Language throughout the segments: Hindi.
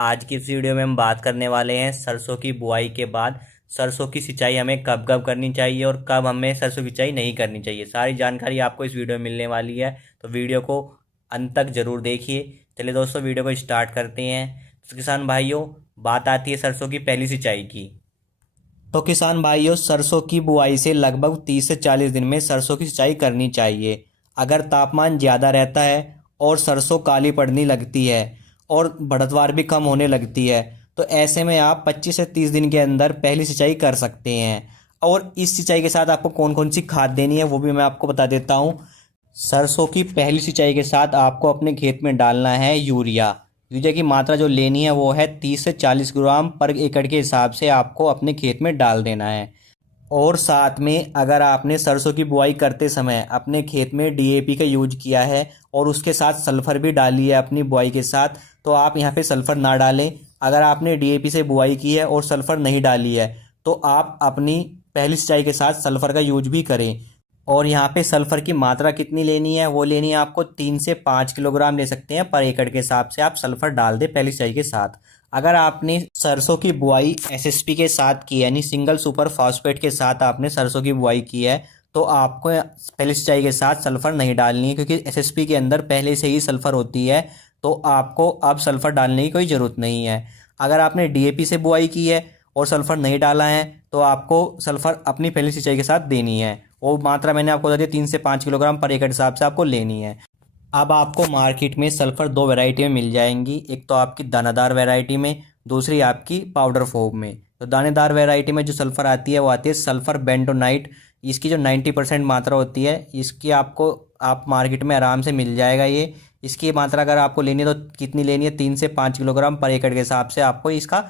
आज की इस वीडियो में हम बात करने वाले हैं सरसों की बुआई के बाद सरसों की सिंचाई हमें कब कब करनी चाहिए और कब हमें सरसों की सिंचाई नहीं करनी चाहिए। सारी जानकारी आपको इस वीडियो में मिलने वाली है, तो वीडियो को अंत तक जरूर देखिए। चलिए दोस्तों, वीडियो को स्टार्ट करते हैं। तो किसान भाइयों, बात आती है सरसों की पहली सिंचाई की। तो किसान भाइयों, सरसों की बुआई से लगभग 30 से 40 दिन में सरसों की सिंचाई करनी चाहिए। अगर तापमान ज़्यादा रहता है और सरसों काली पड़ने लगती है और बढ़तवार भी कम होने लगती है, तो ऐसे में आप 25 से 30 दिन के अंदर पहली सिंचाई कर सकते हैं। और इस सिंचाई के साथ आपको कौन कौन सी खाद देनी है वो भी मैं आपको बता देता हूँ। सरसों की पहली सिंचाई के साथ आपको अपने खेत में डालना है यूरिया। यूरिया की मात्रा जो लेनी है वो है 30 से 40 ग्राम पर एकड़ के हिसाब से आपको अपने खेत में डाल देना है। और साथ में अगर आपने सरसों की बुआई करते समय अपने खेत में डीएपी का यूज किया है और उसके साथ सल्फर भी डाली है अपनी बुआई के साथ, तो आप यहाँ पे सल्फर ना डालें। अगर आपने डीएपी से बुआई की है और सल्फर नहीं डाली है, तो आप अपनी पहली सिंचाई के साथ सल्फर का यूज भी करें। और यहाँ पे सल्फर की मात्रा कितनी लेनी है, वो लेनी है आपको 3 से 5 किलोग्राम ले सकते हैं पर एकड़ के हिसाब से आप सल्फर डाल दें पहली सिंचाई के साथ। अगर आपने सरसों की बुआई एसएसपी के साथ की है, यानी सिंगल सुपर फॉस्फेट के साथ आपने सरसों की बुआई की है, तो आपको पहली सिंचाई के साथ सल्फर नहीं डालनी है, क्योंकि एसएसपी के अंदर पहले से ही सल्फर होती है। तो आपको अब सल्फर डालने की कोई ज़रूरत नहीं है। अगर आपने डीएपी से बुआई की है और सल्फर नहीं डाला है, तो आपको सल्फर अपनी पहली सिंचाई के साथ देनी है। वो मात्रा मैंने आपको बता दी, 3 से 5 किलोग्राम पर एकड़ हिसाब से आपको लेनी है। अब आपको मार्केट में सल्फर दो वैरायटी में मिल जाएंगी। एक तो आपकी दानादार वैरायटी में, दूसरी आपकी पाउडर फॉर्म में। तो दानेदार वैरायटी में जो सल्फर आती है वो आती है सल्फर बेंटोनाइट। इसकी जो 90% मात्रा होती है, इसकी आपको आप मार्केट में आराम से मिल जाएगा ये। इसकी मात्रा अगर आपको लेनी है तो कितनी लेनी है, 3 से 5 किलोग्राम पर एकड़ के हिसाब से आपको इसका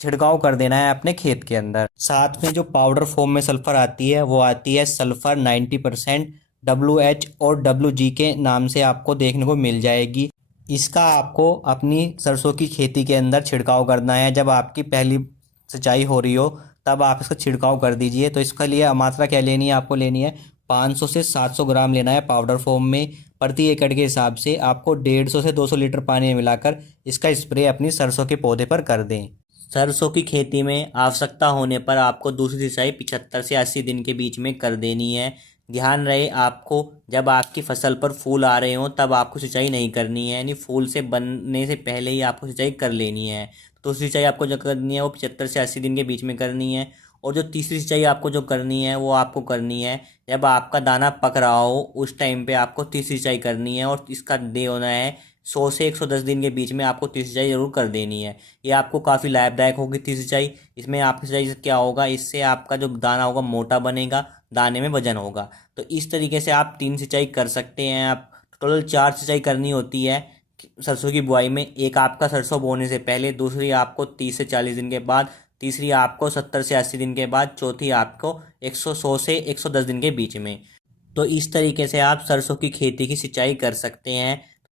छिड़काव कर देना है अपने खेत के अंदर। साथ में जो पाउडर फॉर्म में सल्फर आती है वो आती है सल्फर 90% WH और WG के नाम से आपको देखने को मिल जाएगी। इसका आपको अपनी सरसों की खेती के अंदर छिड़काव करना है। जब आपकी पहली सिंचाई हो रही हो तब आप इसका छिड़काव कर दीजिए। तो इसका लिए मात्रा क्या लेनी है, आपको लेनी है 500 से 700 ग्राम लेना है पाउडर फॉर्म में। प्रति एकड़ के हिसाब से आपको 150 से 200 लीटर पानी में मिलाकर इसका स्प्रे अपनी सरसों के पौधे पर कर दें। सरसों की खेती में आवश्यकता होने पर आपको दूसरी सिंचाई 75 से 80 दिन के बीच में कर देनी है। ध्यान रहे, आपको जब आपकी फसल पर फूल आ रहे हों तब आपको सिंचाई नहीं करनी है, यानी फूल से बनने से पहले ही आपको सिंचाई कर लेनी है। तो सिंचाई आपको जो करनी है वो 75 से 80 दिन के बीच में करनी है। और जो तीसरी सिंचाई आपको जो करनी है वो आपको करनी है जब आपका दाना पक रहा हो, उस टाइम पे आपको तीसरी सिंचाई करनी है। और इसका दे होना है 100 से 110 दिन के बीच में आपको तीसरी सिंचाई जरूर कर देनी है। ये आपको काफ़ी लाभदायक होगी तीसरी सिंचाई। इसमें आपकी सिंचाई से क्या होगा, इससे आपका जो दाना होगा मोटा बनेगा, दाने में वजन होगा। तो इस तरीके से आप 3 सिंचाई कर सकते हैं। आप टोटल 4 सिंचाई करनी होती है सरसों की बुआई में। एक आपका सरसों बोने से पहले, दूसरी आपको 30 से 40 दिन के बाद, तीसरी आपको 70 से 80 दिन के बाद, चौथी आपको 100 से 110 दिन के बीच में। तो इस तरीके से आप सरसों की खेती की सिंचाई कर सकते हैं।